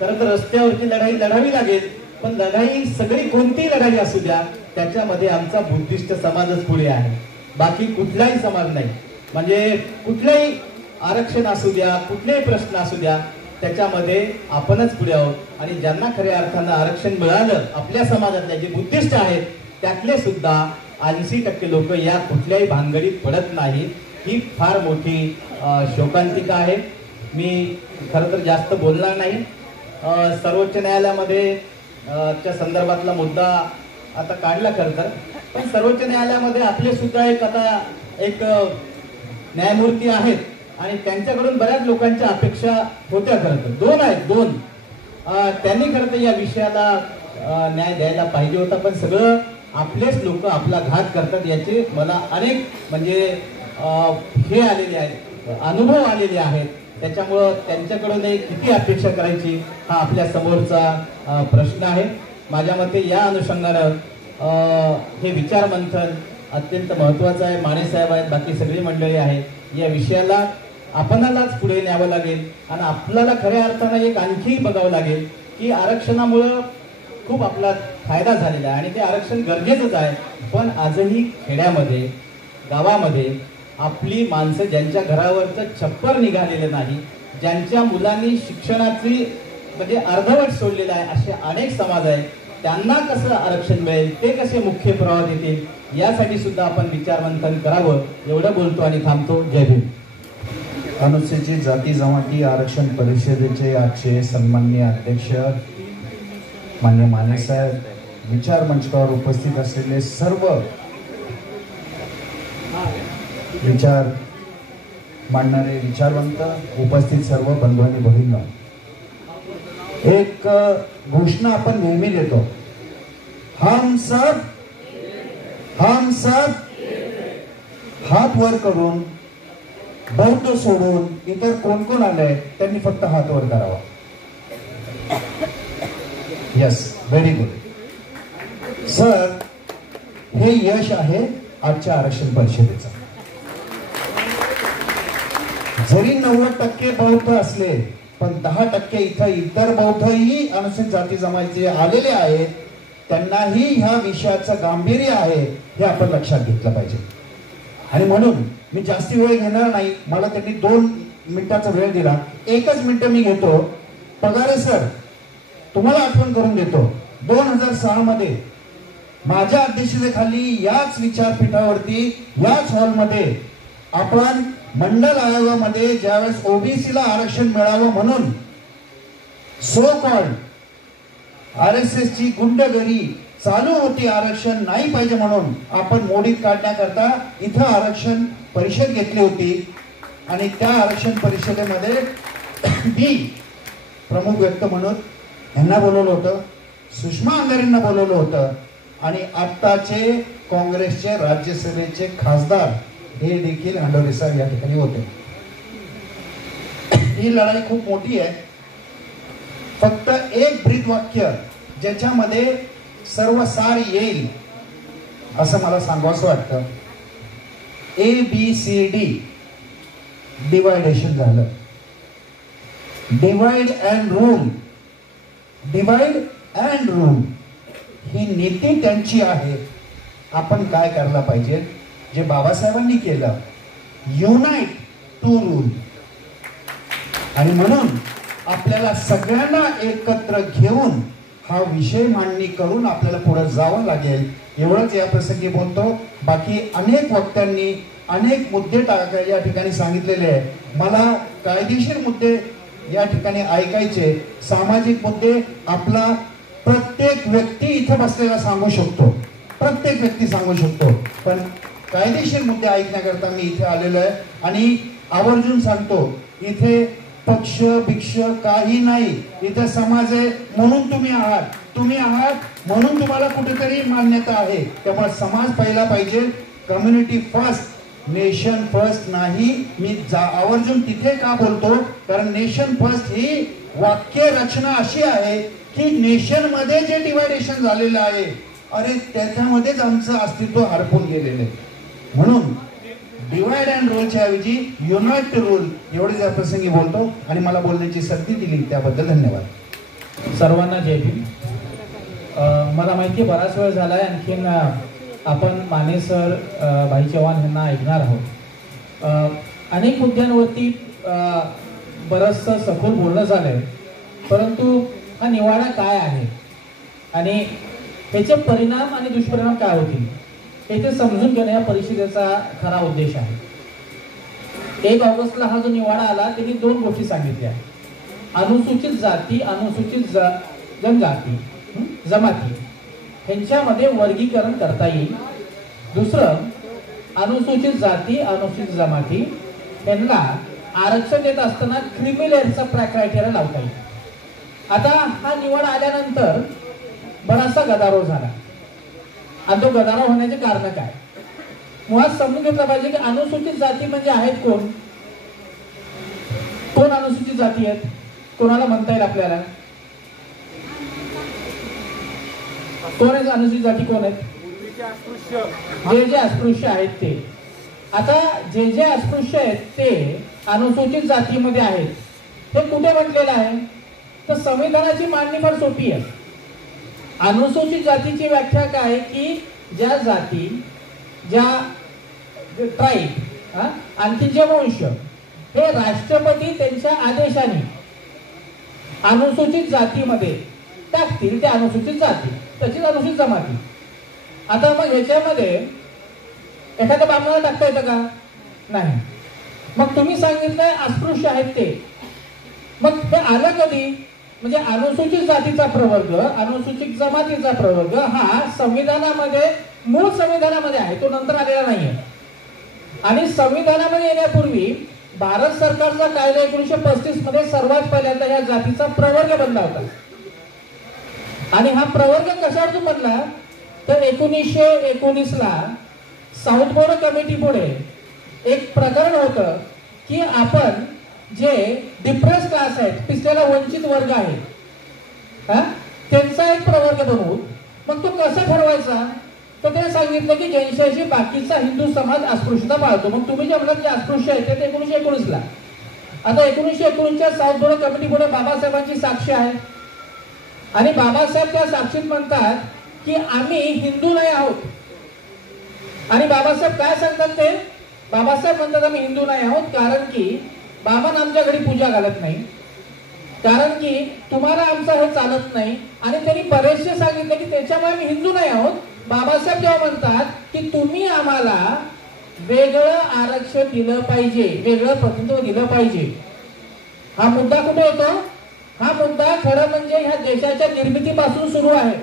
खरं तर रस्त्यावरची लढाई लढावी लागेल. पण लढाई सगळी कोणतीही लढाई असू द्या, त्याच्यामध्ये आमचा बुद्धिस्ट समाजच पुढे आहे, बाकी कुठलाही समाज नाही. म्हणजे कुठलेही आरक्षण असू द्या, कुठलेही प्रश्न असू द्या, त्याच्यामध्ये आपणच पुढे आहोत. आणि ज्यांना खऱ्या अर्थानं आरक्षण मिळालं, आपल्या समाजातले जे बुद्धिस्ट आहेत त्यातले सुद्धा 80% लोक या कुठल्याही भानगडीत पडत नाही. ही फार मोठी शोकांतिका आहे. मी खरं तर जास्त बोलणार नाही. सर्वोच्च न्यायालयामध्ये च्या संदर्भातला मुद्दा आता काढला खरं तर, पण सर्वोच्च न्यायालयामध्ये आपले सुद्धा एक न्यायमूर्ती आहेत आणि त्यांच्याकडून बऱ्याच लोकांच्या अपेक्षा होत्या. खरं तर 2 आहेत. त्यांनी खरं तर या विषयाला न्याय द्यायला पाहिजे होता, पण सगळं आपलेच लोक आपला घात करतात याचे मला अनेक म्हणजे हे आलेले आहेत, अनुभव आलेले आहेत. त्याच्यामुळं त्यांच्याकडून किती अपेक्षा करायची हा आपल्या समोरचा प्रश्न आहे. माझ्या मते या अनुषंगानं हे विचार मंथन अत्यंत महत्त्वाचं आहे. माने साहेब आहेत, बाकी सगळी मंडळी आहे, या विषयाला आपणालाच पुढे न्यावं लागेल. आणि आपल्याला खऱ्या अर्थानं एक आणखी बघावं लागेल की आरक्षणामुळं खूप आपला फायदा झालेला आहे आणि ते आरक्षण गरजेचंच आहे. पण आजही खेड्यामध्ये, गावामध्ये आपली माणसं ज्यांच्या घरावरचं छप्पर निघालेलं नाही, ज्यांच्या मुलांनी शिक्षणाची म्हणजे अर्धवट सोडलेलं आहे, असे अनेक समाज आहेत. त्यांना कसं आरक्षण मिळेल, ते कसे मुख्य प्रवाहात येतील, यासाठी सुद्धा आपण विचारमंथन करावं. एवढं बोलतो आणि थांबतो. जय भीम. अनुसूचित जाती जमाती आरक्षण परिषदेचे आजचे सन्माननीय अध्यक्ष मान्य माने साहेब, विचार मंचावर उपस्थित असलेले सर्व विचार मांडणारे विचारवंत, उपस्थित सर्व बंधू आणि भगिनी, एक घोषणा आपण नेहमी देतो, हम सब हात वर करून, बौद्ध सोडून इतर कोण कोण आलंय त्यांनी फक्त हात वर करावा. Yes, very good sir. हे यश आहे आजच्या आरक्षण परिषदेचं. जरी 90% बौद्ध असले, पण 10% इथं इतर बौद्धही अनुसूचित जाती जमातीचे आलेले आहेत. त्यांनाही ह्या विषयाचं गांभीर्य आहे हे आपण लक्षात घेतलं पाहिजे. आणि म्हणून मी जास्ती वेळ घेणार नाही. मला त्यांनी 2 मिनिटाचा वेळ दिला, 1च मिनिट मी घेतो. पगारे सर, तुम्हाला आठवण करून देतो, 2006 मध्ये माझ्या अध्यक्षतेखाली याच विचारपीठावरती याच हॉलमध्ये आपण मंडल आयोगामध्ये ज्यावेळेस ओबीसीला आरक्षण मिळावं म्हणून सो कॉल्ड RSS ची गुंडगिरी चालू होती, आरक्षण नाही पाहिजे म्हणून आपण मोडीत काढण्याकरता इथं आरक्षण परिषद घेतली होती. आणि त्या आरक्षण परिषदेमध्ये मी प्रमुख व्यक्ती म्हणून यांना बोलवलं होतं, सुषमा अंधारेंना बोलवलं होतं आणि आत्ताचे काँग्रेसचे राज्यसभेचे खासदार हे देखील अंडोरे साहेब या ठिकाणी होते. ही लढाई खूप मोठी आहे. फक्त एक ब्रीद वाक्य ज्याच्यामध्ये सर्व सार येईल असं मला सांगावंसं वाटतं. ABCD डिवायडेशन झालं. Divide and rule, divide and rule ही नीती त्यांची आहे. आपण काय करायला पाहिजे, जे बाबासाहेबांनी केलं, युनाइट टू रूल. आणि म्हणून आपल्याला सगळ्यांना एकत्र घेऊन हा विषय मांडणी करून आपल्याला पुढे जावं लागेल. एवढंच या प्रसंगी बोलतो. बाकी अनेक वक्त्यांनी अनेक मुद्दे या ठिकाणी सांगितलेले आहे. मला कायदेशीर मुद्दे या ठिकाणी ऐकायचे, सामाजिक मुद्दे आपला प्रत्येक व्यक्ती इथे बसलेला सांगू शकतो, प्रत्येक व्यक्ती सांगू शकतो. पण कायदेशीर मुद्दे ऐकण्याकरता मी इथे आलेलो आहे. आणि आवर्जून सांगतो, इथे पक्ष भिक्ष काही नाही, इथे समाज आहे म्हणून तुम्ही आहात, तुम्ही आहात म्हणून तुम्हाला कुठेतरी मान्यता आहे. त्यामुळे समाज पहिला पाहिजे, कम्युनिटी फर्स्ट, नेशन फर्स्ट नाही. मी आवर्जून तिथे का बोलतो, कारण नेशन फर्स्ट ही वाक्य रचना अशी आहे की नेशन मध्ये जे डिवायडेशन झालेलं आहे, अरे त्याच्यामध्येच आमचं अस्तित्व हरपून गेलेलं आहे. म्हणून डिवाइड अँड रूलच्या ऐवजी युनाइट टू रूल एवढेच या प्रसंगी बोलतो. आणि मला बोलण्याची संधी दिली त्याबद्दल धन्यवाद. सर्वांना जय भीम. मला माहिती आहे बराच वेळ झाला आहे, आणखीन आपण माने सर, भाई चव्हाण यांना ऐकणार आहोत. अनेक मुद्द्यांवरती बरंचसं सखोल बोलणं झालं आहे, परंतु हा निवाडा काय आहे आणि त्याचे परिणाम आणि दुष्परिणाम काय होतील हे ते समजून घेणं या परिषदेचा खरा उद्देश आहे. 1 ऑगस्टला हा जो निवाडा आला त्यांनी 2 गोष्टी सांगितल्या, अनुसूचित जाती, अनुसूचित जनजाती, जमाती ह्यांच्यामध्ये वर्गीकरण करता येईल. दुसरं, अनुसूचित जाती, अनुसूचित जमाती यांना आरक्षण देत असताना क्रिमी लेअरचा क्रायटेरिया लावता येईल. आता हा निवड आल्यानंतर बराचसा गदारोळ झाला. आणि तो गदारोळ होण्याचे कारण काय, मुळात समजून घेतलं पाहिजे की अनुसूचित जाती म्हणजे आहेत कोण, कोण अनुसूचित जाती आहेत, कोणाला म्हणता येईल आपल्याला, कोण आहेत अनुसूचित जाती, कोण आहेत, जे अस्पृश्य आहेत ते. आता जे अस्पृश्य आहेत ते अनुसूचित जातीमध्ये आहेत. हे कुठे म्हटलेलं आहे, तर संविधानाची मांडणी फार सोपी आहे. अनुसूचित जातीची व्याख्या काय की ज्या जाती, ज्या ट्राईब, आणखी जे वंश हे राष्ट्रपती त्यांच्या आदेशाने अनुसूचित जातीमध्ये टाकतील ते अनुसूचित जाती, तशीच अनुसूचित जमाती. आता मग ह्याच्यामध्ये एखाद्या ब्राह्मणाला टाकता येतं का, नाही. मग तुम्ही सांगितलंय अस्पृश्य आहेत ते, मग हे आलं कधी, म्हणजे अनुसूचित जातीचा प्रवर्ग, अनुसूचित जमातीचा प्रवर्ग हा संविधानामध्ये, मूळ संविधानामध्ये आहे, तो नंतर आलेला नाहीये. आणि संविधानामध्ये येण्यापूर्वी भारत सरकारचा कायदा 1935 मध्ये सर्वात पहिल्यांदा या जातीचा प्रवर्ग बनला होता. आणि हा प्रवर्ग कशावरून बनला, तर 1919ला साऊथ बोर्ड कमिटी पुढे एक प्रकरण होतं की आपण जे डिप्रेस क्लास आहेत, पिसलेला वंचित वर्ग आहे, त्यांचा एक प्रवर्ग बनवू. मग तो कसा ठरवायचा, तर ते सांगितलं की ज्यांच्याशी बाकीचा हिंदू समाज अस्पृश्यता पाळतो. मग तुम्ही जे म्हणत की अस्पृश्य आहे ते 1919ला. आता 1919च्या साऊथ बोर्ड कमिटी पुढे बाबासाहेबांची साक्ष आहे आणि बाबासाहेब त्या साक्षीत म्हणतात की आम्ही हिंदू नाही आहोत. आणि बाबासाहेब काय सांगतात, ते बाबासाहेब म्हणतात आम्ही हिंदू नाही आहोत कारण की बाबांना आमच्या घरी पूजा घालत नाही, कारण की तुम्हाला आमचं हे चालत नाही. आणि त्यांनी बरेचसे सांगितले की त्याच्यामुळे आम्ही हिंदू नाही आहोत. बाबासाहेब जेव्हा म्हणतात की तुम्ही आम्हाला वेगळं आरक्षण दिलं पाहिजे, वेगळं प्रतिनिधित्व दिलं पाहिजे, हा मुद्दा कुठे येतो? हा मुद्दा खरं म्हणजे ह्या देशाच्या निर्मितीपासून सुरू आहे.